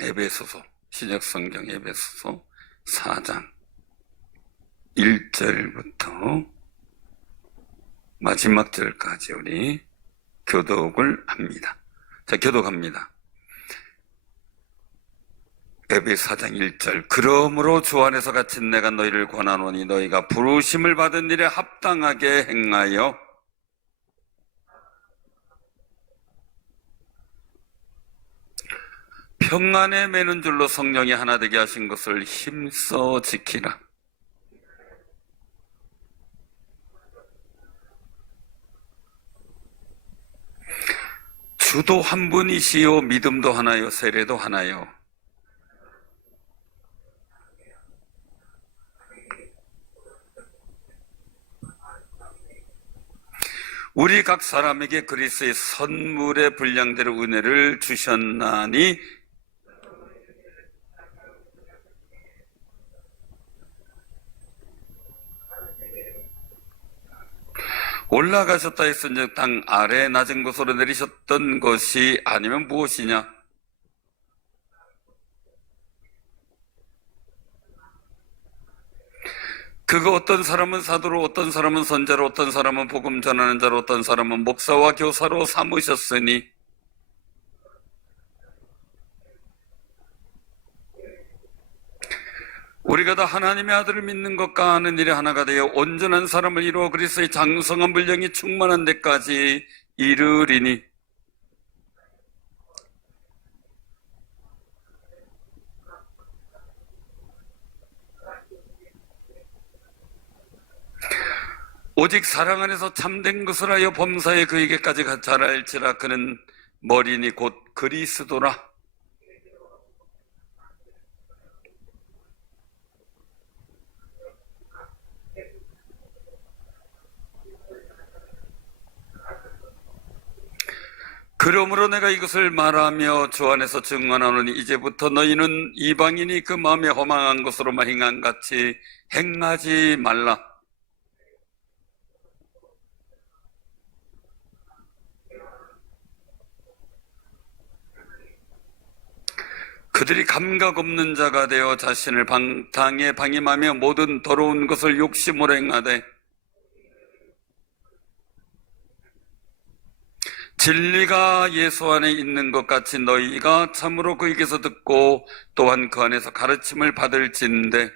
에베소서, 신약성경 에베소서 4장 1절부터 마지막 절까지 우리 교독을 합니다. 자, 교독합니다. 에베소 4장 1절. 그러므로 주 안에서 갇힌 내가 너희를 권하노니 너희가 부르심을 받은 일에 합당하게 행하여 평안에 매는 줄로 성령이 하나 되게 하신 것을 힘써 지키라. 주도 한 분이시요 믿음도 하나요 세례도 하나요. 우리 각 사람에게 그리스도의 선물의 분량대로 은혜를 주셨나니 올라가셨다 했은즉 땅 아래 낮은 곳으로 내리셨던 것이 아니면 무엇이냐? 그거 어떤 사람은 사도로, 어떤 사람은 선자로, 어떤 사람은 복음 전하는 자로, 어떤 사람은 목사와 교사로 삼으셨으니 우리가 다 하나님의 아들을 믿는 것과 아는 일에 하나가 되어 온전한 사람을 이루어 그리스도의 장성한 분량이 충만한 데까지 이르리니 오직 사랑 안에서 참된 것을 하여 범사에 그에게까지 자랄지라. 그는 머리니 곧 그리스도라. 그러므로 내가 이것을 말하며 주 안에서 증언하노니 이제부터 너희는 이방인이 그 마음에 허망한 것으로만 행한 같이 행하지 말라. 그들이 감각 없는 자가 되어 자신을 방탕에 방임하며 모든 더러운 것을 욕심으로 행하되 진리가 예수 안에 있는 것 같이 너희가 참으로 그에게서 듣고 또한 그 안에서 가르침을 받을진대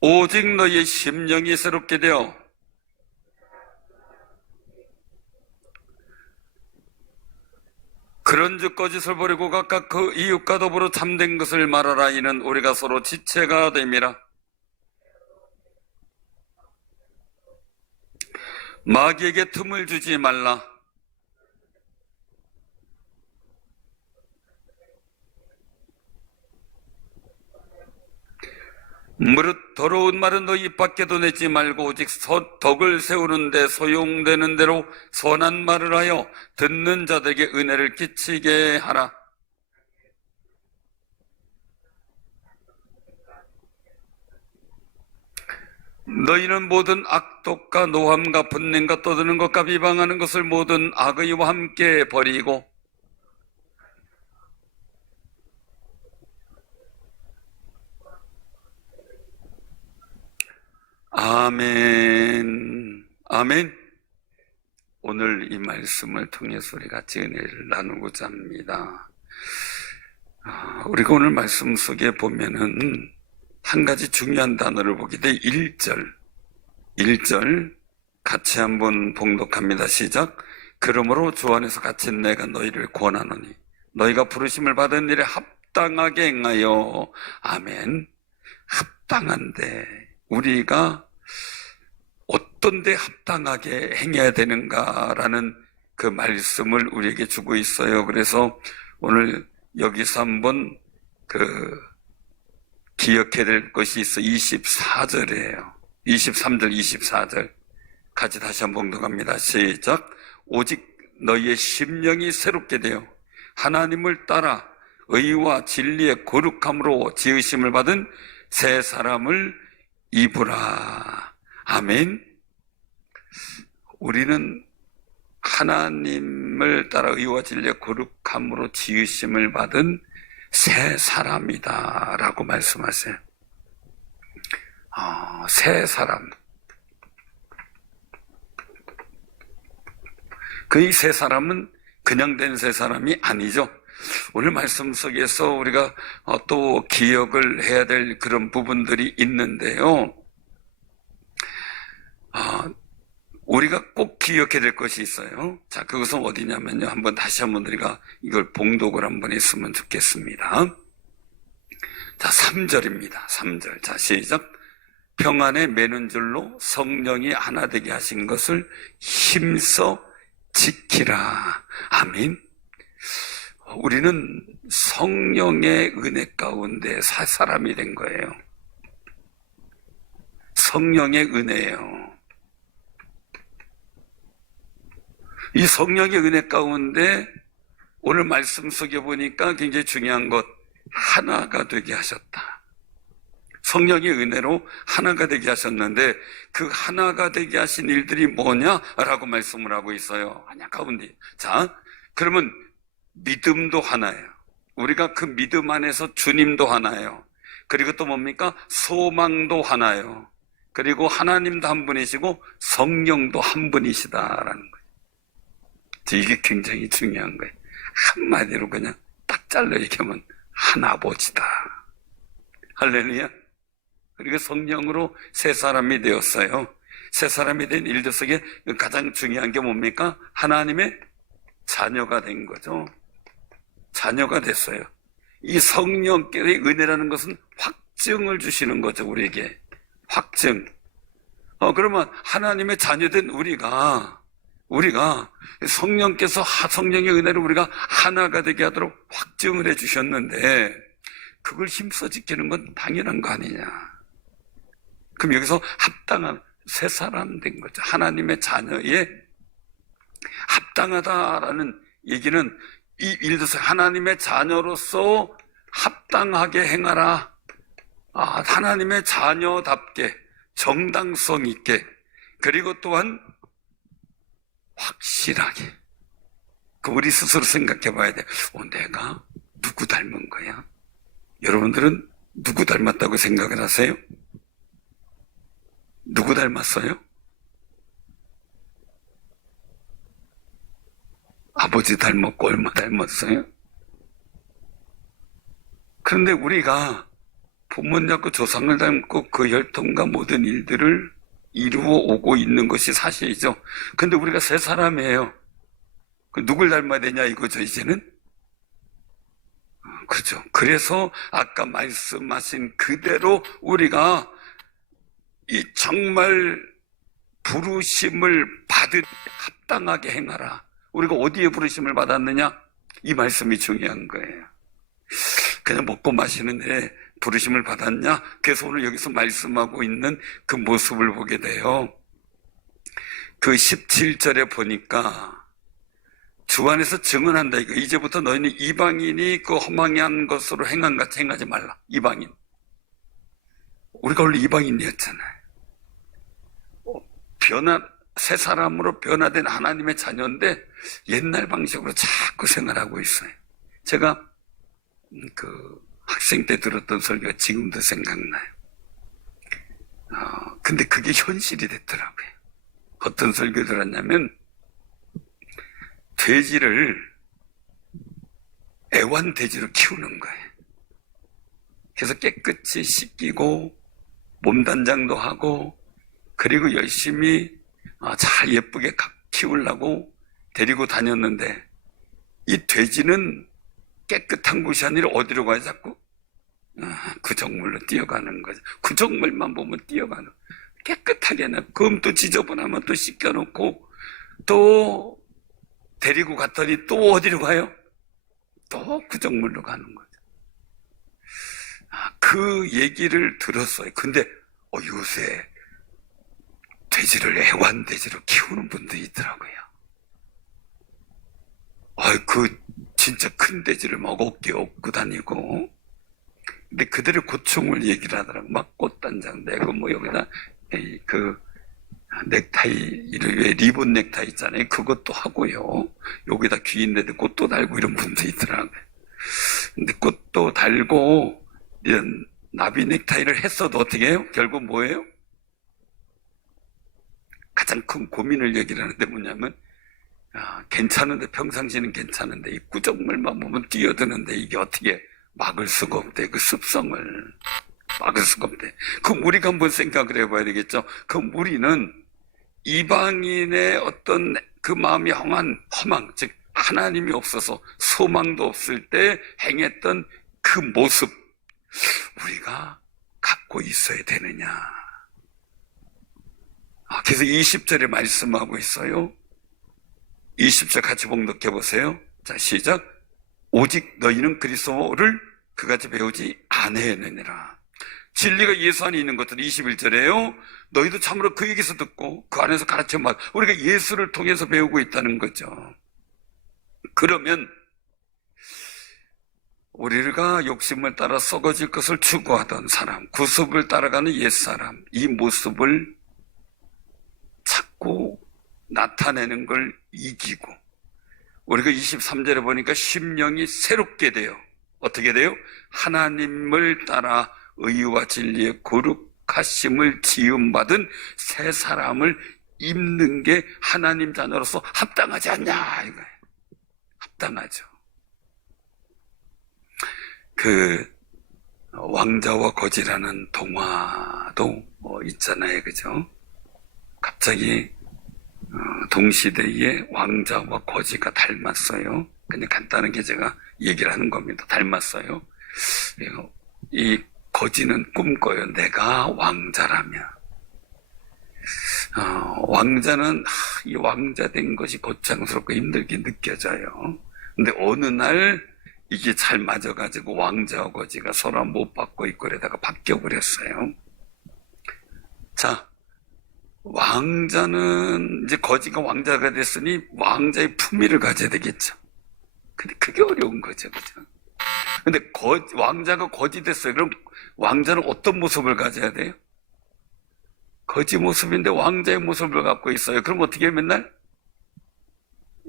오직 너희의 심령이 새롭게 되어 그런즉 거짓을 버리고 각각 그 이웃과 더불어 참된 것을 말하라. 이는 우리가 서로 지체가 됨이라. 마귀에게 틈을 주지 말라. 무릇 더러운 말은 너 입 밖에도 내지 말고 오직 덕을 세우는데 소용되는 대로 선한 말을 하여 듣는 자들에게 은혜를 끼치게 하라. 너희는 모든 악독과 노함과 분냄과 떠드는 것과 비방하는 것을 모든 악의와 함께 버리고 아멘. 아멘. 오늘 이 말씀을 통해서 우리 같이 은혜를 나누고자 합니다. 우리가 오늘 말씀 속에 보면은 한 가지 중요한 단어를 보게 돼. 1절 같이 한번 봉독합니다. 시작. 그러므로 주 안에서 갇힌 내가 너희를 권하노니 너희가 부르심을 받은 일에 합당하게 행하여. 아멘. 합당한데 우리가 어떤 데 합당하게 행해야 되는가라는 그 말씀을 우리에게 주고 있어요. 그래서 오늘 여기서 한번 기억해야 될 것이 있어. 24절이에요. 23절, 24절. 같이 다시 한번 봉독합니다. 시작. 오직 너희의 심령이 새롭게 되어 하나님을 따라 의와 진리의 거룩함으로 지으심을 받은 새 사람을 입으라. 아멘. 우리는 하나님을 따라 의와 진리의 거룩함으로 지으심을 받은 새 사람이다 라고 말씀하세요. 새 사람. 그 이 새 사람은 그냥 된 새 사람이 아니죠. 오늘 말씀 속에서 우리가 또 기억을 해야 될 그런 부분들이 있는데요. 우리가 꼭 기억해야 될 것이 있어요. 자, 그것은 어디냐면요. 다시 한번 우리가 이걸 봉독을 한번 했으면 좋겠습니다. 자, 3절입니다. 3절. 자, 시작. 평안에 매는 줄로 성령이 하나 되게 하신 것을 힘써 지키라. 아멘. 우리는 성령의 은혜 가운데 살 사람이 된 거예요. 성령의 은혜예요. 이 성령의 은혜 가운데 오늘 말씀 속에 보니까 굉장히 중요한 것, 하나가 되게 하셨다. 성령의 은혜로 하나가 되게 하셨는데 그 하나가 되게 하신 일들이 뭐냐라고 말씀을 하고 있어요. 하나 가운데. 자, 그러면 믿음도 하나예요. 우리가 그 믿음 안에서 주님도 하나예요. 그리고 또 뭡니까? 소망도 하나예요. 그리고 하나님도 한 분이시고 성령도 한 분이시다라는 거예요. 이게 굉장히 중요한 거예요. 한마디로 그냥 딱 잘라 얘기하면 하나아버지다. 할렐루야. 그리고 성령으로 새 사람이 되었어요. 새 사람이 된 일들 속에 가장 중요한 게 뭡니까? 하나님의 자녀가 된 거죠. 자녀가 됐어요. 이 성령께의 은혜라는 것은 확증을 주시는 거죠. 우리에게 확증. 그러면 하나님의 자녀된 우리가 성령께서 성령의 은혜로 우리가 하나가 되게 하도록 확증을 해주셨는데 그걸 힘써 지키는 건 당연한 거 아니냐. 그럼 여기서 합당한 새 사람 된 거죠. 하나님의 자녀에 합당하다라는 얘기는 예를 들어서 하나님의 자녀로서 합당하게 행하라. 하나님의 자녀답게 정당성 있게 그리고 또한 확실하게. 우리 스스로 생각해 봐야 돼. 내가 누구 닮은 거야? 여러분들은 누구 닮았다고 생각을 하세요? 누구 닮았어요? 아버지 닮았고 얼마 닮았어요? 그런데 우리가 부모 닮고 조상을 닮고 그 혈통과 모든 일들을 이루어 오고 있는 것이 사실이죠. 근데 우리가 새 사람이에요. 누굴 닮아야 되냐 이거죠, 이제는? 그죠. 그래서 아까 말씀하신 그대로 우리가 이 정말 부르심을 받은 합당하게 행하라. 우리가 어디에 부르심을 받았느냐? 이 말씀이 중요한 거예요. 그냥 먹고 마시는데 부르심을 받았냐? 그래서 오늘 여기서 말씀하고 있는 그 모습을 보게 돼요. 그 17절에 보니까 주 안에서 증언한다. 이거 이제부터 너희는 이방인이 그 허망한 것으로 행한 같이 행하지 말라. 이방인. 우리가 원래 이방인이었잖아요. 새 사람으로 변화된 하나님의 자녀인데 옛날 방식으로 자꾸 생활하고 있어요. 제가 그 학생 때 들었던 설교가 지금도 생각나요. 근데 그게 현실이 됐더라고요. 어떤 설교 들었냐면 돼지를 애완돼지로 키우는 거예요. 그래서 깨끗이 씻기고 몸단장도 하고 그리고 열심히 잘 예쁘게 키우려고 데리고 다녔는데 이 돼지는 깨끗한 곳이 아니라 어디로 가요 자꾸? 구정물로 뛰어가는 거죠. 구정물만 보면 뛰어가는. 깨끗하게 금도 지저분하면 또 씻겨놓고 또 데리고 갔더니 또 어디로 가요? 또 구정물로 가는 거죠. 그 얘기를 들었어요. 근데 요새 돼지를 애완돼지로 키우는 분들이 있더라고요. 진짜 큰 돼지를 막 어깨에 업고 다니고. 근데 그들의 고충을 얘기를 하더라고. 막 꽃단장 내고 여기다 넥타이를 왜 리본 넥타이 있잖아요. 그것도 하고요. 여기다 귀인데도 꽃도 달고 이런 분도 있더라고요. 근데 꽃도 달고 이런 나비 넥타이를 했어도 어떻게 해요? 결국 뭐예요? 가장 큰 고민을 얘기하는데 뭐냐면 괜찮은데 평상시는 괜찮은데 이 구정물만 보면 뛰어드는데 이게 어떻게 막을 수가 없대. 그 습성을 막을 수가 없대. 그 우리가 한번 생각을 해봐야 되겠죠. 그 무리는 이방인의 어떤 그 마음이 허망, 즉 하나님이 없어서 소망도 없을 때 행했던 그 모습 우리가 갖고 있어야 되느냐. 그래서 20절에 말씀하고 있어요. 20절 같이 봉독해 보세요. 자, 시작. 오직 너희는 그리스도를 그같이 배우지 아니하느니라. 진리가 예수 안에 있는 것들은 21절에요. 너희도 참으로 그에게서 듣고 그 안에서 가르쳐 말. 우리가 예수를 통해서 배우고 있다는 거죠. 그러면 우리가 욕심을 따라 썩어질 것을 추구하던 사람, 구습을 따라가는 옛사람, 이 모습을 자꾸 나타내는 걸 이기고 우리가 23절에 보니까 심령이 새롭게 돼요. 어떻게 돼요? 하나님을 따라 의와 진리의 거룩하심을 지음받은 새 사람을 입는 게 하나님 자녀로서 합당하지 않냐 이거예요. 합당하죠. 그 왕자와 거지라는 동화도 있잖아요. 그죠? 갑자기 동시대에 왕자와 거지가 닮았어요. 그냥 간단하게 제가 얘기를 하는 겁니다. 닮았어요. 이 거지는 꿈꿔요. 내가 왕자라면. 왕자는 이 왕자 된 것이 거창스럽고 힘들게 느껴져요. 근데 어느 날 이게 잘 맞아가지고 왕자와 거지가 서로 못 받고 있고 그러다가 바뀌어버렸어요. 자, 왕자는 이제 거지가 왕자가 됐으니 왕자의 품위를 가져야 되겠죠. 근데 그게 어려운 거죠. 그죠? 근데 왕자가 거지 됐어요. 그럼 왕자는 어떤 모습을 가져야 돼요? 거지 모습인데 왕자의 모습을 갖고 있어요. 그럼 어떻게 해요? 맨날?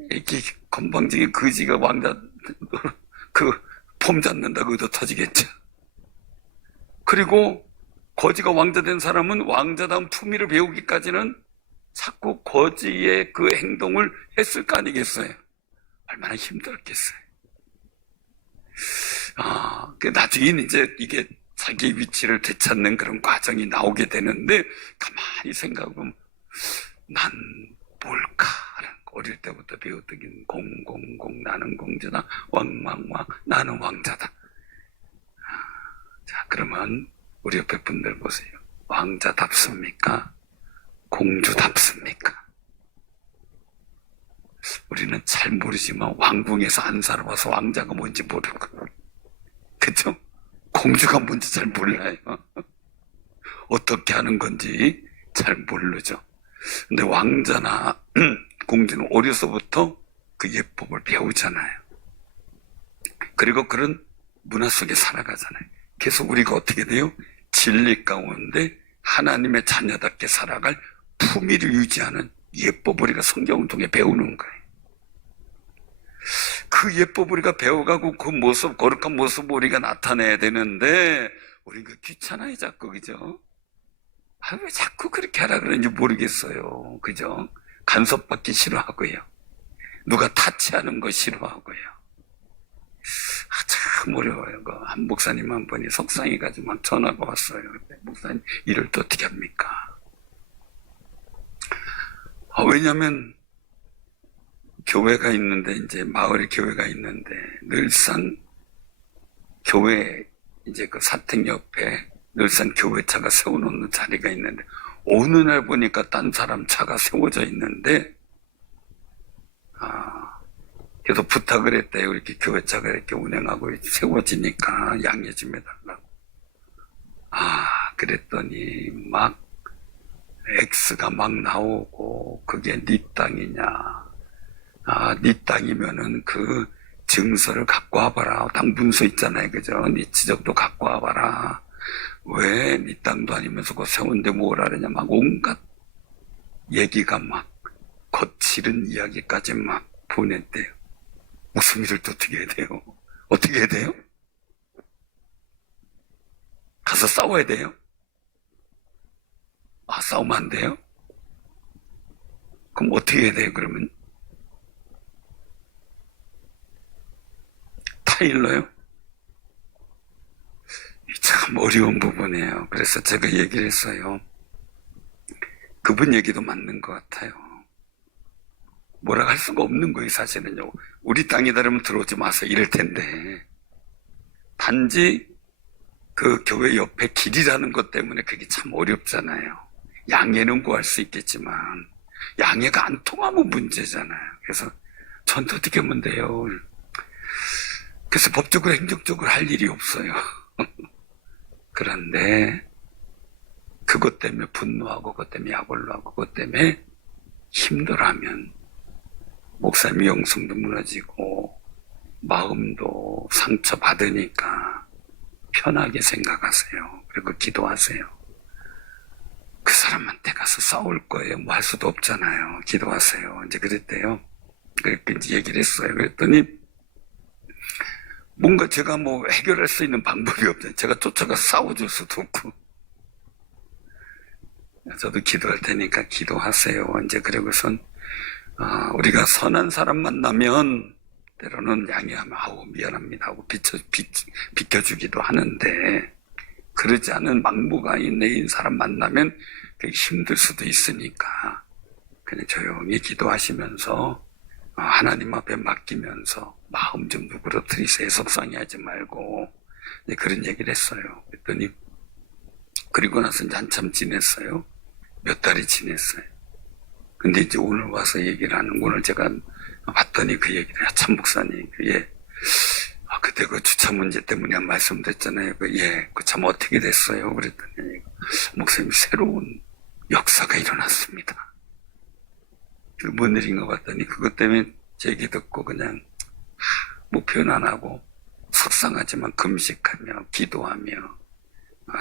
이렇게 건방지게 거지가 왕자 폼 잡는다고 의도 터지겠죠. 그리고 거지가 왕자 된 사람은 왕자다운 품위를 배우기까지는 자꾸 거지의 그 행동을 했을 거 아니겠어요? 얼마나 힘들었겠어요. 나중에는 이제 이게 자기 위치를 되찾는 그런 과정이 나오게 되는데, 가만히 생각하면, 난 뭘까? 어릴 때부터 배웠던 게 공공공, 나는 공주다. 왕왕왕, 나는 왕자다. 자, 그러면 우리 옆에 분들 보세요. 왕자답습니까? 공주답습니까? 우리는 잘 모르지만 왕궁에서 안 살아봐서 왕자가 뭔지 모르고, 그쵸? 공주가 뭔지 잘 몰라요. 어떻게 하는 건지 잘 모르죠. 근데 왕자나 공주는 어려서부터 그 예법을 배우잖아요. 그리고 그런 문화 속에 살아가잖아요. 그래서 우리가 어떻게 돼요? 진리 가운데 하나님의 자녀답게 살아갈 품위를 유지하는 예법 우리가 성경을 통해 배우는 거예요. 그 예법 우리가 배워가고 그 모습, 거룩한 모습을 우리가 나타내야 되는데 우린 그 귀찮아요 자꾸. 그죠? 왜 자꾸 그렇게 하라 그러는지 모르겠어요. 그죠? 간섭받기 싫어하고요. 누가 타치하는 거 싫어하고요. 참 어려워요. 한 목사님 한 분이 속상해가지고 막 전화가 왔어요. 목사님 이럴 때 어떻게 합니까? 왜냐면 교회가 있는데, 이제 마을에 교회가 있는데 늘상 교회 이제 그 사택 옆에 늘상 교회차가 세워놓는 자리가 있는데 어느 날 보니까 딴 사람 차가 세워져 있는데 그래서 부탁을 했대요. 이렇게 교회차가 이렇게 운행하고 세워지니까 양해 좀 해달라고. 그랬더니 막 X가 막 나오고 그게 네 땅이냐. 네 땅이면은 그 증서를 갖고 와봐라. 땅 문서 있잖아요. 그죠? 네 지적도 갖고 와봐라. 왜 네 땅도 아니면서 그거 세운데 뭐라 그러냐. 막 온갖 얘기가 막 거칠은 이야기까지 막 보냈대요. 목소리를 또 어떻게 해야 돼요? 어떻게 해야 돼요? 가서 싸워야 돼요? 아, 싸우면 안 돼요? 그럼 어떻게 해야 돼요, 그러면? 타일러요? 참 어려운 부분이에요. 그래서 제가 얘기를 했어요. 그분 얘기도 맞는 것 같아요. 뭐라 할 수가 없는 거예요, 사실은요. 우리 땅이다 그러면 들어오지 마세요, 이럴 텐데. 단지 그 교회 옆에 길이라는 것 때문에 그게 참 어렵잖아요. 양해는 구할 수 있겠지만 양해가 안 통하면 문제잖아요. 그래서 전도 어떻게 하면 돼요? 그래서 법적으로 행정적으로 할 일이 없어요. 그런데 그것 때문에 분노하고 그것 때문에 약올라하고 그것 때문에 힘들어하면 목사님의 영성도 무너지고 마음도 상처받으니까 편하게 생각하세요. 그리고 기도하세요. 그 사람한테 가서 싸울 거예요. 뭐 할 수도 없잖아요. 기도하세요. 이제 그랬대요. 그렇게 이제 얘기를 했어요. 그랬더니 뭔가 제가 뭐 해결할 수 있는 방법이 없잖아요. 제가 쫓아가 싸워줄 수도 없고. 저도 기도할 테니까 기도하세요. 이제 그러고선 우리가 선한 사람 만나면 때로는 양해하면 아우 미안합니다 하고 비켜주기도 하는데 그러지 않은 막무가내인 사람 만나면 되게 힘들 수도 있으니까 그냥 조용히 기도하시면서 하나님 앞에 맡기면서 마음 좀 누그러뜨리세요. 속상해하지 말고 그런 얘기를 했어요. 그랬더니 그리고 나서 이제 한참 지냈어요. 몇 달이 지냈어요. 근데 이제 오늘 와서 얘기를 하는 오늘 제가 봤더니 그 얘기를 참 목사님 그때 그 주차 문제 때문에 한 말씀드렸잖아요. 그 참 어떻게 됐어요? 그랬더니 목사님 새로운 역사가 일어났습니다. 뭔 일인가 봤더니 그것 때문에 제 얘기 듣고 그냥 뭐 표현 안 하고 속상하지만 금식하며 기도하며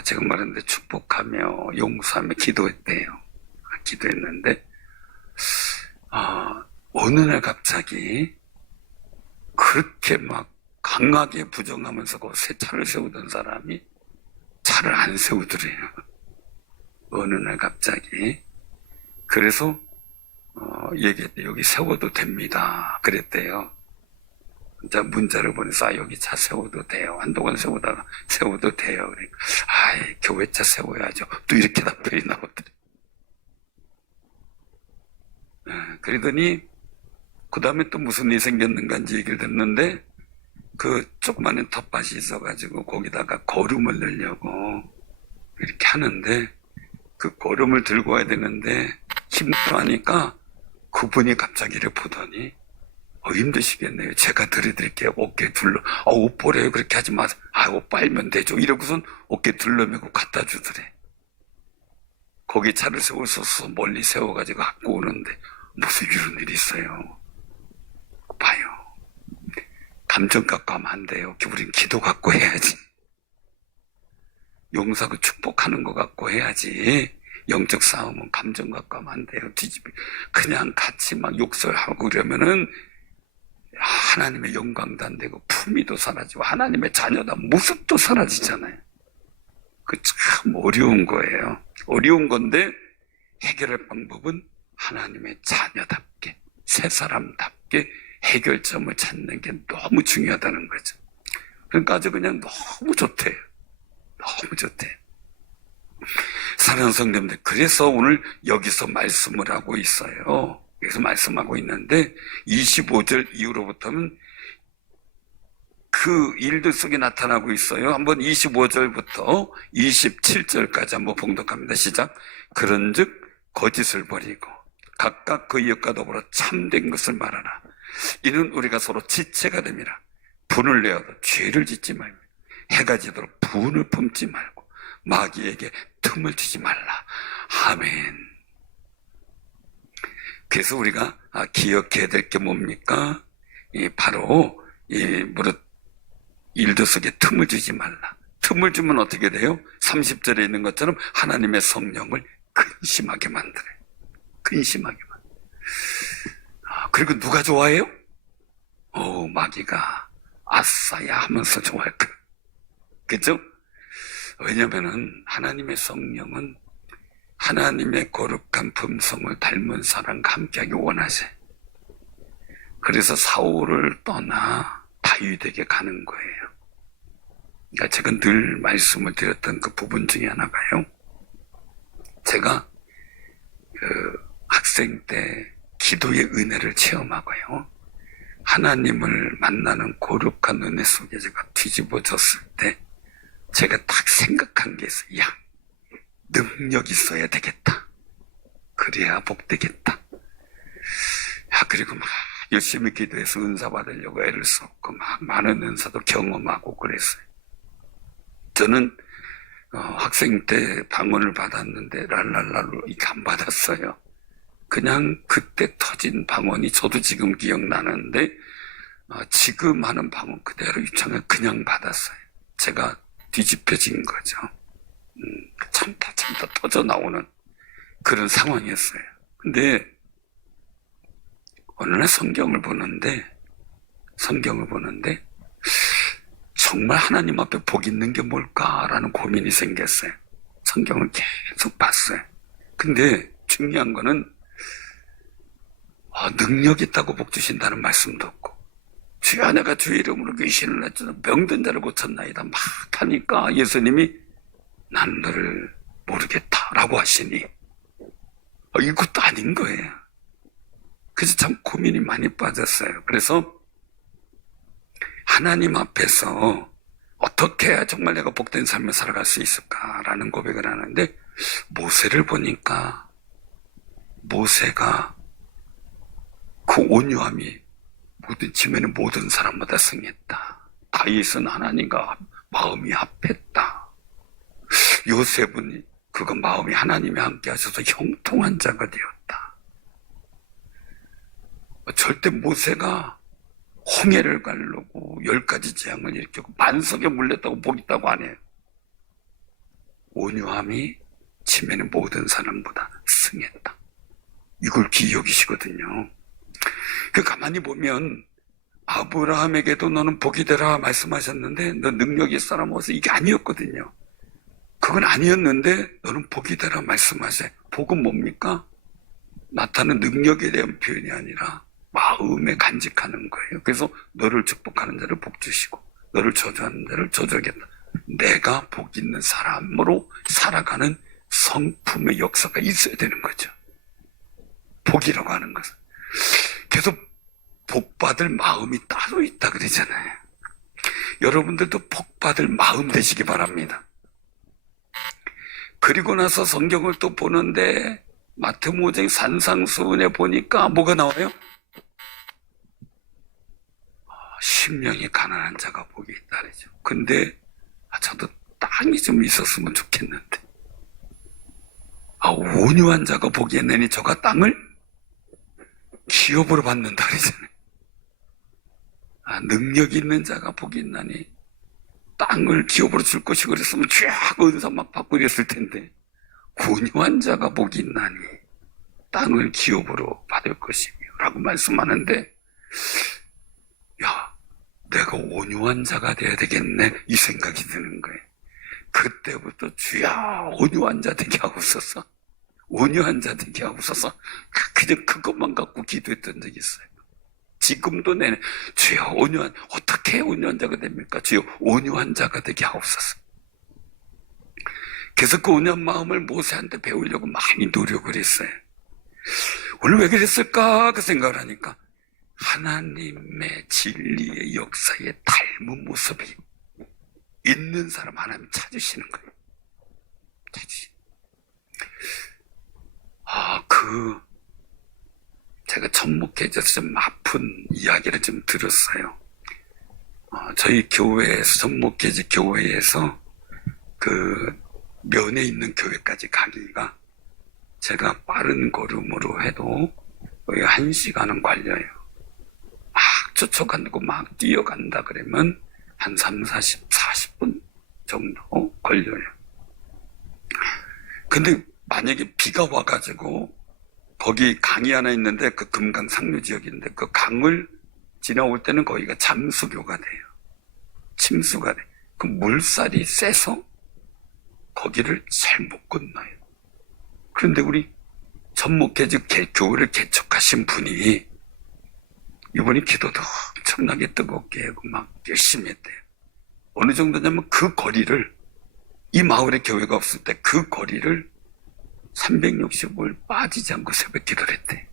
제가 말했는데 축복하며 용서하며 기도했대요. 기도했는데 어느 날 갑자기 그렇게 막 강하게 부정하면서 새 차를 세우던 사람이 차를 안 세우더래요. 어느 날 갑자기. 그래서 얘기했대. 여기 세워도 됩니다. 그랬대요. 이제 문자를 보내서 여기 차 세워도 돼요. 한동안 세우다가 세워도 돼요. 그러니까 교회 차 세워야죠. 또 이렇게 답변이 나오더래요. 그러더니 그 다음에 또 무슨 일이 생겼는가 이제 얘기를 듣는데 그 조그마한 텃밭이 있어가지고 거기다가 거름을 넣으려고 이렇게 하는데 그 거름을 들고 와야 되는데 힘들어하니까 그분이 갑자기 이렇게 보더니 힘드시겠네요. 제가 들여드릴게요. 어깨 둘러 옷 보래요. 그렇게 하지 마세요. 옷 빨면 되죠. 이러고선 어깨 둘러매고 갖다 주더래. 거기 차를 세워서 멀리 세워가지고 갖고 오는데 무슨 이런 일이 있어요. 봐요. 감정 갖고 하면 안 돼요. 우린 기도 갖고 해야지. 용서하고 축복하는 거 갖고 해야지. 영적 싸움은 감정 갖고 하면 안 돼요. 그냥 같이 막 욕설하고 그러면은 하나님의 영광도 안 되고 품위도 사라지고 하나님의 자녀다 모습도 사라지잖아요. 그 참 어려운 거예요. 어려운 건데 해결할 방법은 하나님의 자녀답게 새 사람답게 해결점을 찾는 게 너무 중요하다는 거죠. 그러니까 아주 그냥 너무 좋대요. 너무 좋대요. 사랑하는 성도님들, 그래서 오늘 여기서 말씀을 하고 있어요. 여기서 말씀하고 있는데 25절 이후로부터는 그 일들 속에 나타나고 있어요. 한번 25절부터 27절까지 한번 봉독합니다. 시작. 그런즉 거짓을 버리고 각각 그 이웃과 더불어 참된 것을 말하라. 이는 우리가 서로 지체가 됨이라. 분을 내어도 죄를 짓지 말고 해가 지도록 분을 품지 말고 마귀에게 틈을 주지 말라. 아멘. 그래서 우리가 기억해야 될 게 뭡니까? 바로 무릇 일도 속에 틈을 주지 말라. 틈을 주면 어떻게 돼요? 30절에 있는 것처럼 하나님의 성령을 근심하게 만들어요. 근심하게만. 그리고 누가 좋아해요? 마귀가 아싸야 하면서 좋아할 거예요. 그죠? 왜냐면은 하나님의 성령은 하나님의 거룩한 품성을 닮은 사람과 함께하기 원하세요. 그래서 사울을 떠나 다윗에게 가는 거예요. 그러니까 제가 늘 말씀을 드렸던 그 부분 중에 하나가요. 제가 학생 때 기도의 은혜를 체험하고요. 하나님을 만나는 거룩한 은혜 속에 제가 뒤집어졌을 때 제가 딱 생각한 게 있어요. 야, 능력 있어야 되겠다. 그래야 복되겠다. 야, 그리고 막 열심히 기도해서 은사 받으려고 애를 썼고 막 많은 은사도 경험하고 그랬어요. 저는 학생 때 방언을 받았는데 랄랄랄로 이렇게 안 받았어요. 그냥 그때 터진 방언이 저도 지금 기억나는데 지금 하는 방언 그대로 유창을 그냥 받았어요. 제가 뒤집혀진 거죠. 참다 터져 나오는 그런 상황이었어요. 근데 어느 날 성경을 보는데 정말 하나님 앞에 복 있는 게 뭘까라는 고민이 생겼어요. 성경을 계속 봤어요. 근데 중요한 거는 능력 있다고 복 주신다는 말씀도 없고, 주여 내가 주의 이름으로 귀신을 냈잖아 병든 자를 고쳤나이다 막 하니까 예수님이 난 너를 모르겠다라고 하시니 이것도 아닌 거예요. 그래서 참 고민이 많이 빠졌어요. 그래서 하나님 앞에서 어떻게 해야 정말 내가 복된 삶을 살아갈 수 있을까라는 고백을 하는데, 모세를 보니까 모세가 그 온유함이 모든 지면의 모든 사람마다 승했다. 다윗은 하나님과 마음이 합했다. 요셉은 그가 마음이 하나님이 함께 하셔서 형통한 자가 되었다. 절대 모세가 홍해를 가르고 10가지 재앙을 일으키고 만석에 물렸다고 복 있다고 안 해요. 온유함이 지면의 모든 사람보다 승했다. 이걸 기억이시거든요. 가만히 보면 아브라함에게도 너는 복이 되라 말씀하셨는데 너 능력이 있어 사람으로서 이게 아니었거든요. 그건 아니었는데 너는 복이 되라 말씀하세요. 복은 뭡니까? 나타나는 능력에 대한 표현이 아니라 마음에 간직하는 거예요. 그래서 너를 축복하는 자를 복 주시고 너를 저주하는 자를 저주하겠다. 내가 복 있는 사람으로 살아가는 성품의 역사가 있어야 되는 거죠. 복이라고 하는 것은. 그래서 복받을 마음이 따로 있다 그러잖아요. 여러분들도 복받을 마음 되시기 바랍니다. 그리고 나서 성경을 또 보는데 마태복음 5장 산상수훈에 보니까 뭐가 나와요? 심령이 가난한 자가 복이 있다 그러죠. 근데 저도 땅이 좀 있었으면 좋겠는데 온유한 자가 복이 있느니 저가 땅을 기업으로 받는다 그러잖아요. 능력 있는 자가 복이 있나니 땅을 기업으로 줄 것이고 그랬으면 쫙 은사 막 받고 이랬을 텐데, 온유한 자가 복이 있나니 땅을 기업으로 받을 것이며 라고 말씀하는데, 야, 내가 온유한 자가 돼야 되겠네 이 생각이 드는 거예요. 그때부터 주야 온유한 자 되게 하옵소서, 온유한 자 되게 하옵소서, 그냥 그것만 갖고 기도했던 적이 있어요. 지금도 내내 주여 온유한, 어떻게 온유한 자가 됩니까? 주여 온유한 자가 되게 하옵소서. 그래서 그 온유한 마음을 모세한테 배우려고 많이 노력을 했어요. 오늘 왜 그랬을까 그 생각을 하니까 하나님의 진리의 역사에 닮은 모습이 있는 사람 하나님 찾으시는 거예요. 제가 접목해져서 좀 아픈 이야기를 좀 들었어요. 저희 교회에서, 접목해지 교회에서 면에 있는 교회까지 가기가 제가 빠른 걸음으로 해도 거의 1시간은 걸려요. 막 쫓아간다고 막 뛰어간다 그러면 한 40분 정도 걸려요. 근데 만약에 비가 와가지고 거기 강이 하나 있는데 그 금강 상류 지역인데 그 강을 지나올 때는 거기가 잠수교가 돼요. 침수가 돼. 그 물살이 세서 거기를 잘 못 건너요. 그런데 우리 전목회지 교회를 개척하신 분이 이분이 기도도 엄청나게 뜨겁게 하고 막 열심히 했대요. 어느 정도냐면 그 거리를 이 마을에 교회가 없을 때 그 거리를 365일 빠지지 않고 새벽 기도를 했대.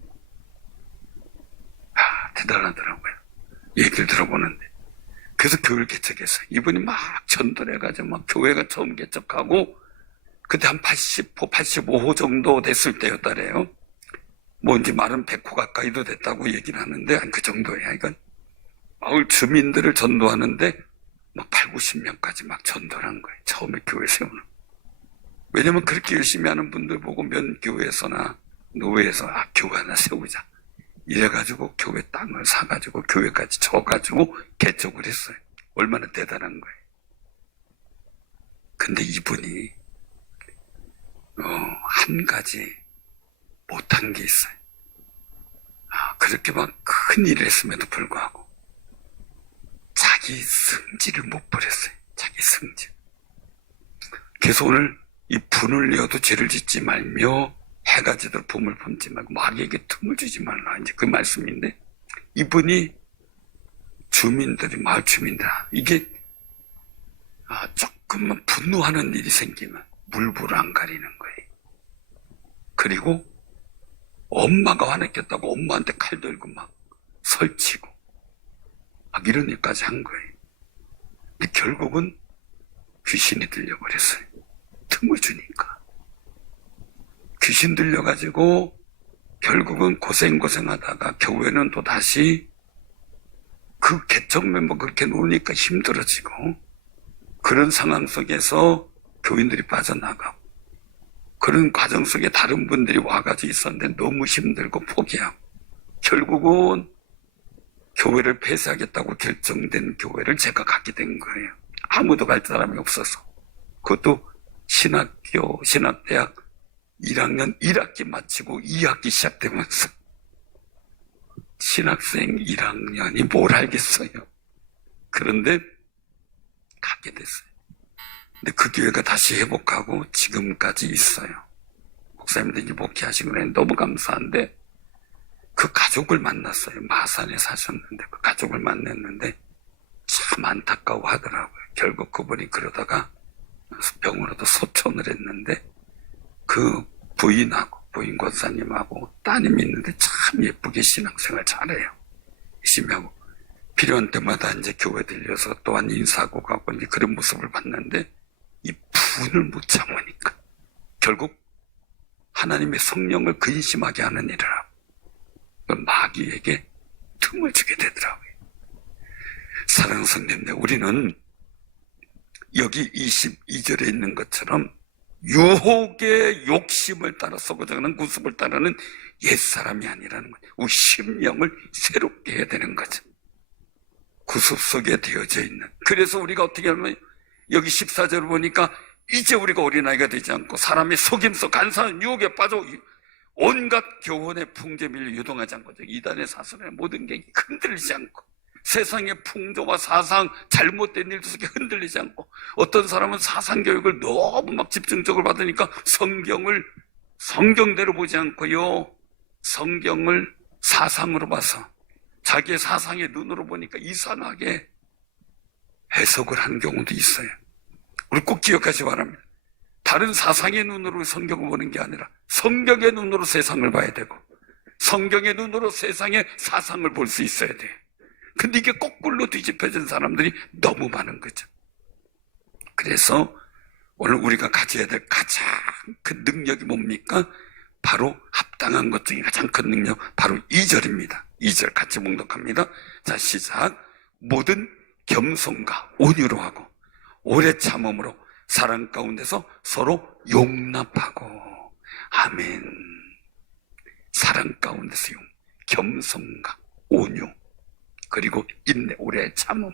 대단하더라고요. 얘기를 들어보는데. 그래서 교회를 개척했어요. 이분이 막 전도를 해가지고 막 교회가 처음 개척하고 그때 한 80호, 85호 정도 됐을 때였다래요. 뭔지 말은 100호 가까이도 됐다고 얘기를 하는데 한 그 정도야. 이건 마을 주민들을 전도하는데 막 8, 90명까지 막 전도를 한 거예요. 처음에 교회 세우는. 왜냐면 그렇게 열심히 하는 분들 보고 면교회에서나 노회에서 교회 하나 세우자. 이래가지고 교회 땅을 사가지고 교회까지 져가지고 개척을 했어요. 얼마나 대단한 거예요. 근데 이분이 한 가지 못한 게 있어요. 그렇게 막 큰 일을 했음에도 불구하고 자기 성질을 못 버렸어요. 자기 성질. 그래서 오늘 이 분을 내어도 죄를 짓지 말며 해가 지도록 봄을 품지 말고 마귀에게 틈을 주지 말라. 이제 그 말씀인데 이분이 주민들이 마을 주민들 이게 조금만 분노하는 일이 생기면 물불을 안 가리는 거예요. 그리고 엄마가 화냈겠다고 엄마한테 칼 들고 막 설치고 막 이런 일까지 한 거예요. 근데 결국은 귀신이 들려버렸어요. 틈을 주니까. 귀신 들려가지고 결국은 고생하다가 교회는 또 다시 그 개척 멤버 그렇게 놓으니까 힘들어지고 그런 상황 속에서 교인들이 빠져나가고 그런 과정 속에 다른 분들이 와가지고 있었는데 너무 힘들고 포기하고 결국은 교회를 폐쇄하겠다고 결정된 교회를 제가 갖게 된 거예요. 아무도 갈 사람이 없어서. 그것도 신학대학 1학년 1학기 마치고 2학기 시작되면서 신학생 1학년이 뭘 알겠어요. 그런데 갖게 됐어요. 근데 그 교회가 다시 회복하고 지금까지 있어요. 목사님들이 목회하시고 너무 감사한데 그 가족을 만났어요. 마산에 사셨는데 그 가족을 만났는데 참 안타까워 하더라고요. 결국 그분이 그러다가 병으로도 소천을 했는데 그 부인 권사님하고 따님이 있는데 참 예쁘게 신앙생활 잘해요. 열심히 하고 필요한 때마다 이제 교회 들려서 또한 인사하고 가고 이제 그런 모습을 봤는데 이 분을 못 참으니까 결국 하나님의 성령을 근심하게 하는 일을 하고 마귀에게 틈을 주게 되더라고요. 사랑하는 성도님들, 우리는 여기 22절에 있는 것처럼 유혹의 욕심을 따라 썩어가는 구습을 따르는 옛사람이 아니라는 거예요. 우리 심령을 새롭게 해야 되는 거죠. 구습 속에 되어져 있는. 그래서 우리가 어떻게 하면 여기 14절을 보니까 이제 우리가 어린아이가 되지 않고 사람의 속임수 간사한 유혹에 빠져 온갖 교훈의 풍제밀려 유동하지 않고 이단의 사설의 모든 게 흔들리지 않고 세상의 풍조와 사상 잘못된 일들 속에 흔들리지 않고 어떤 사람은 사상교육을 너무 막 집중적으로 받으니까 성경대로 보지 않고요 성경을 사상으로 봐서 자기의 사상의 눈으로 보니까 이상하게 해석을 한 경우도 있어요. 우리 꼭 기억하시 바랍니다. 다른 사상의 눈으로 성경을 보는 게 아니라 성경의 눈으로 세상을 봐야 되고 성경의 눈으로 세상의 사상을 볼 수 있어야 돼요. 근데 이게 거꾸로 뒤집혀진 사람들이 너무 많은 거죠. 그래서 오늘 우리가 가져야 될 가장 큰 능력이 뭡니까? 바로 합당한 것 중에 가장 큰 능력 바로 2절입니다. 2절 같이 봉독합니다. 자, 시작. 모든 겸손과 온유로 하고 오래 참음으로 사랑 가운데서 서로 용납하고. 아멘. 사랑 가운데서 겸손과 온유 그리고 인내, 오래 참음.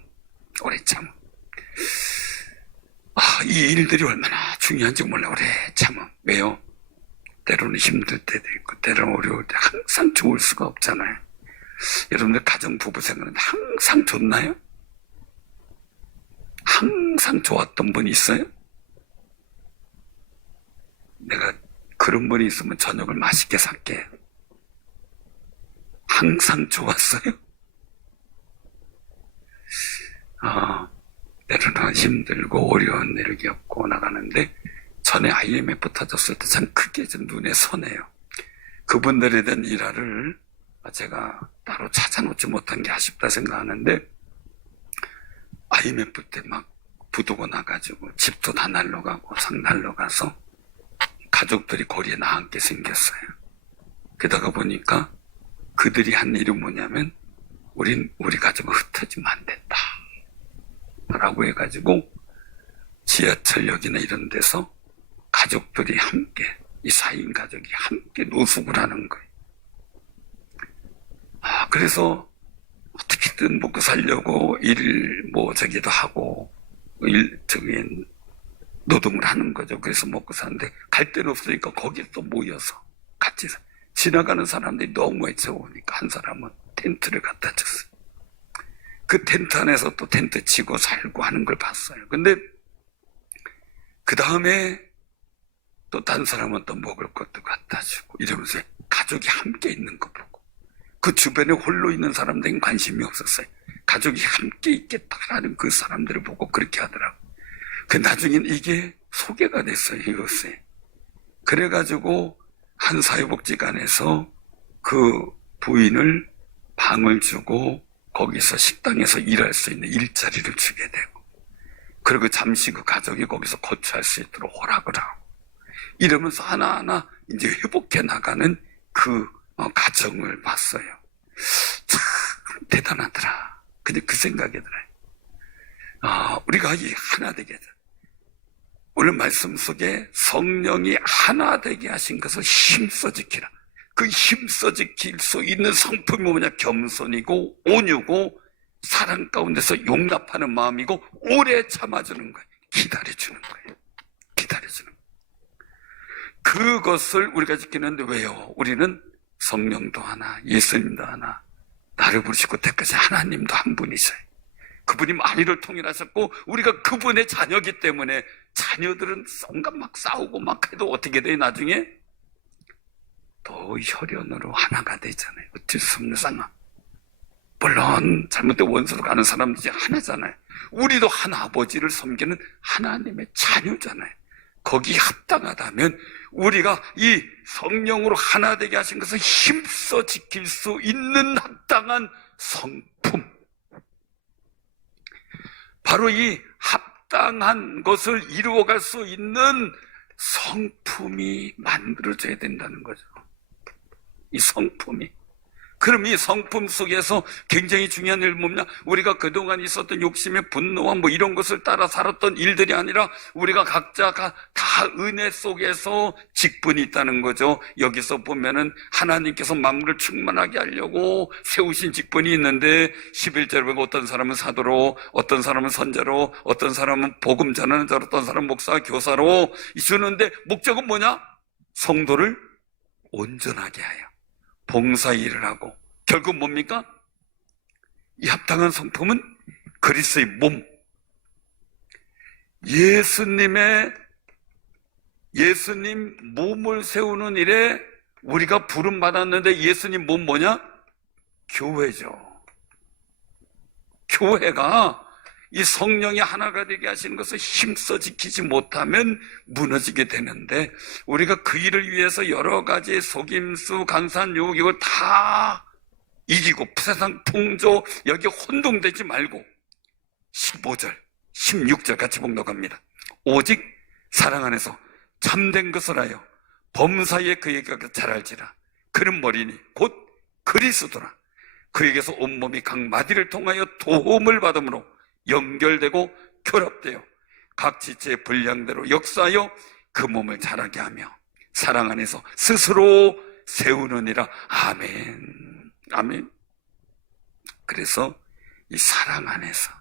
이 일들이 얼마나 중요한지 몰라. 오래 참음. 왜요? 때로는 힘들 때도 있고 때로는 어려울 때 항상 좋을 수가 없잖아요. 여러분들 가정 부부 생활은 항상 좋나요? 항상 좋았던 분이 있어요? 내가 그런 분이 있으면 저녁을 맛있게 살게. 항상 좋았어요? 때로는 힘들고 어려운 일을 겪고 나가는데 전에 IMF 터졌을 때 참 크게 좀 눈에 선해요. 그분들에 대한 일화를 제가 따로 찾아놓지 못한 게 아쉽다 생각하는데, IMF 때 막 부도가 나가지고 집도 다 날라가고 상 날라가서 가족들이 거리에 나앉게 생겼어요. 게다가 보니까 그들이 한 일은 뭐냐면 우리 가족은 흩어지면 안 된다 라고 해가지고 지하철역이나 이런 데서 가족들이 함께, 이 4인 가족이 함께 노숙을 하는 거예요. 그래서 어떻게든 먹고 살려고 저기도 하고 노동을 하는 거죠. 그래서 먹고 사는데 갈 데는 없으니까 거기에 또 모여서 같이 지나가는 사람들이 너무 애처우니까 한 사람은 텐트를 갖다 줬어요. 그 텐트 안에서 또 텐트 치고 살고 하는 걸 봤어요. 근데 그 다음에 또 다른 사람은 또 먹을 것도 갖다 주고 이러면서 가족이 함께 있는 거 보고, 그 주변에 홀로 있는 사람들은 관심이 없었어요. 가족이 함께 있겠다라는 그 사람들을 보고 그렇게 하더라고요. 나중엔 이게 소개가 됐어요, 이것에. 그래가지고 한 사회복지관에서 그 부인을 방을 주고 거기서 식당에서 일할 수 있는 일자리를 주게 되고, 그리고 잠시 그 가족이 거기서 거주할 수 있도록 허락을 하고, 이러면서 하나하나 이제 회복해 나가는 그 가정을 봤어요. 참 대단하더라. 근데 그 생각이 들어요. 우리가 이 하나 되게 하자. 오늘 말씀 속에 성령이 하나 되게 하신 것을 힘써 지키라. 그 힘써 지킬 수 있는 성품이 뭐냐? 겸손이고 온유고 사랑 가운데서 용납하는 마음이고 오래 참아주는 거예요. 기다려주는 거예요. 기다려주는 거예요. 그것을 우리가 지키는데 왜요? 우리는 성령도 하나, 예수님도 하나, 나를 부르시고 택하신 하나님도 한 분이세요. 그분이 만유를 통일하셨고 우리가 그분의 자녀이기 때문에 자녀들은 온갖 막 싸우고 막 해도 어떻게 돼? 나중에 또 혈연으로 하나가 되잖아요. 어쩔 수 없는 상황. 물론 잘못된 원수로 가는 사람들이 하나잖아요. 우리도 하나 아버지를 섬기는 하나님의 자녀잖아요. 거기 합당하다면 우리가 이 성령으로 하나 되게 하신 것을 힘써 지킬 수 있는 합당한 성품, 바로 이 합당한 것을 이루어갈 수 있는 성품이 만들어져야 된다는 거죠. 이 성품이. 그럼 이 성품 속에서 굉장히 중요한 일은 뭐냐? 우리가 그동안 있었던 욕심의 분노와 이런 것을 따라 살았던 일들이 아니라 우리가 각자가 다 은혜 속에서 직분이 있다는 거죠. 여기서 보면은 하나님께서 만물을 충만하게 하려고 세우신 직분이 있는데 11절에 보면 어떤 사람은 사도로, 어떤 사람은 선자로, 어떤 사람은 복음 전하는 자로, 어떤 사람은 목사, 교사로 주는데 목적은 뭐냐? 성도를 온전하게 하여 봉사 일을 하고, 결국 뭡니까? 이 합당한 성품은 그리스도의 몸, 예수님 몸을 세우는 일에 우리가 부름 받았는데 예수님 몸 뭐냐? 교회죠. 교회가 이 성령이 하나가 되게 하시는 것을 힘써 지키지 못하면 무너지게 되는데, 우리가 그 일을 위해서 여러 가지 속임수, 강산, 유혹 이걸 다 이기고 세상 풍조 여기 혼동되지 말고 15절, 16절 같이 봉독합니다. 오직 사랑 안에서 참된 것을 하여 범사에 그에게 잘 알지라. 그는 머리니 곧 그리스도라. 그에게서 온몸이 각 마디를 통하여 도움을 받음으로 연결되고 결합되어 각 지체의 분량대로 역사하여 그 몸을 자라게 하며 사랑 안에서 스스로 세우느니라. 아멘. 아멘. 그래서 이 사랑 안에서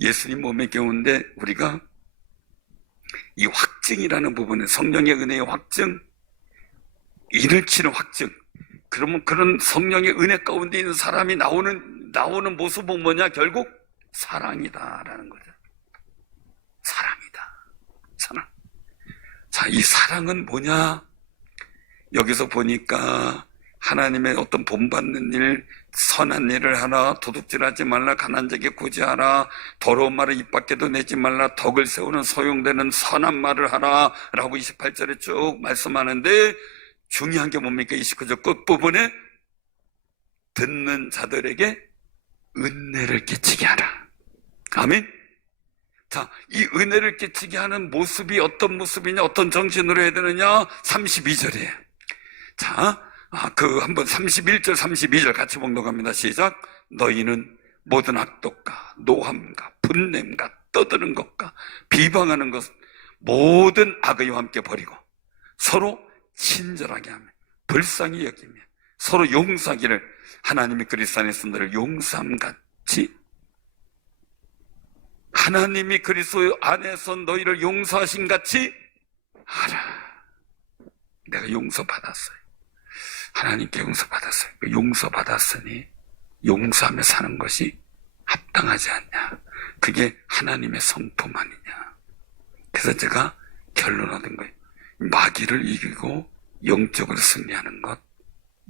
예수님 몸의 경우인데 우리가 이 확증이라는 부분은 성령의 은혜의 확증, 인을 치는 확증. 그러면 그런 성령의 은혜 가운데 있는 사람이 나오는 모습은 뭐냐? 결국 사랑이다라는 거죠. 사랑이다. 사랑. 자, 이 사랑은 뭐냐? 여기서 보니까 하나님의 어떤 본받는 일, 선한 일을 하라, 도둑질하지 말라, 가난한 자에게 구제하라, 더러운 말을 입 밖에도 내지 말라, 덕을 세우는 소용되는 선한 말을 하라 라고 28절에 쭉 말씀하는데, 중요한 게 뭡니까? 29절 끝부분에 듣는 자들에게 은혜를 끼치게 하라. 아멘. 자, 이 은혜를 끼치게 하는 모습이 어떤 모습이냐, 어떤 정신으로 해야 되느냐? 32절이에요. 자, 한번 31절, 32절 같이 봉독합니다. 시작. 너희는 모든 악독과 노함과 분냄과 떠드는 것과 비방하는 것, 모든 악의와 함께 버리고 서로 친절하게 하며 불쌍히 여기며 서로 용서하기를 하나님이 그리스도 안에서 너를 용서함 같이, 하나님이 그리스도 안에서 너희를 용서하신 같이 하라. 내가 용서받았어요. 하나님께 용서받았어요. 용서받았으니 용서하며 사는 것이 합당하지 않냐. 그게 하나님의 성품 아니냐. 그래서 제가 결론 얻은 거예요. 마귀를 이기고 영적으로 승리하는 것,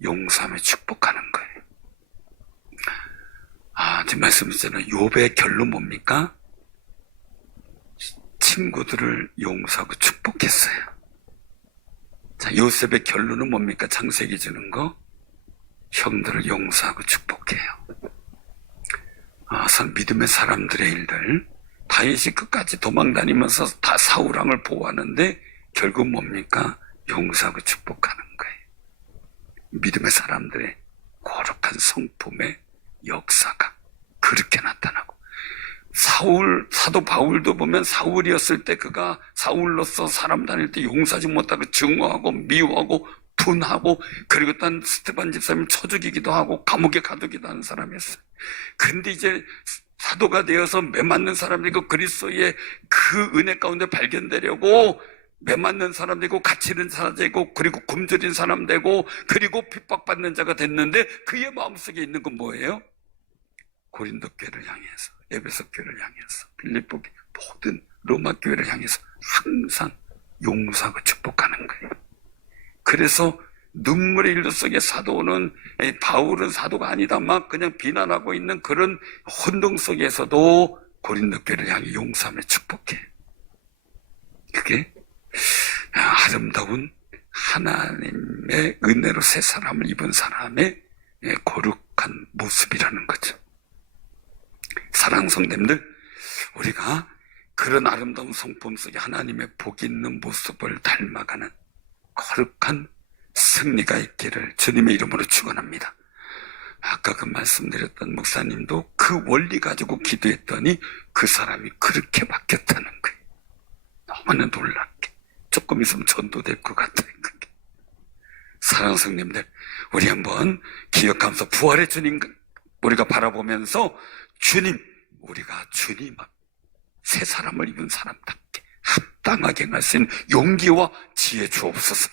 용서하며 축복하는 거예요. 지금 말씀드렸잖아요. 욥의 결론 뭡니까? 친구들을 용서하고 축복했어요. 자, 요셉의 결론은 뭡니까? 창세기 주는 거, 형들을 용서하고 축복해요. 믿음의 사람들의 일들, 다윗이 끝까지 도망다니면서 다 사울왕을 보호하는데 결국 뭡니까? 용서하고 축복하는 거예요. 믿음의 사람들의 거룩한 성품의 역사가 그렇게 나타나고, 사도 바울도 보면 사울이었을 때 그가 사울로서 사람 다닐 때 용서하지 못하고 증오하고 미워하고 분하고, 그리고 또 스데반 집사님 쳐 죽이기도 하고 감옥에 가두기도 하는 사람이었어요. 근데 이제 사도가 되어서 매맞는 사람이고 그리스도의 그 은혜 가운데 발견되려고 매맞는 사람 되고 갇히는 사람 되고 그리고 굶주린 사람 되고 그리고 핍박받는 자가 됐는데, 그의 마음속에 있는 건 뭐예요? 고린도 교회를 향해서, 에베소 교회를 향해서, 빌립보 교회, 모든 로마 교회를 향해서 항상 용서하고 축복하는 거예요. 그래서 눈물의 일도 속에 사도는, 바울은 사도가 아니다 막 그냥 비난하고 있는 그런 혼동 속에서도 고린도 교회를 향해 용서하며 축복해. 그게 아름다운 하나님의 은혜로 새 사람을 입은 사람의 거룩한 모습이라는 거죠. 사랑하는 성도님들, 우리가 그런 아름다운 성품 속에 하나님의 복 있는 모습을 닮아가는 거룩한 승리가 있기를 주님의 이름으로 축원합니다. 아까 그 말씀드렸던 목사님도 그 원리 가지고 기도했더니 그 사람이 그렇게 바뀌었다는 거예요. 너무나 놀랍게. 조금 있으면 전도될 것 같아요. 그게. 사랑하는 성님들, 우리 한번 기억하면서 부활의 주님 우리가 바라보면서 우리가 주님 앞 새 사람을 입은 사람답게 합당하게 행할 수 있는 용기와 지혜 주옵소서.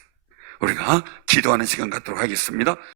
우리가 기도하는 시간 갖도록 하겠습니다.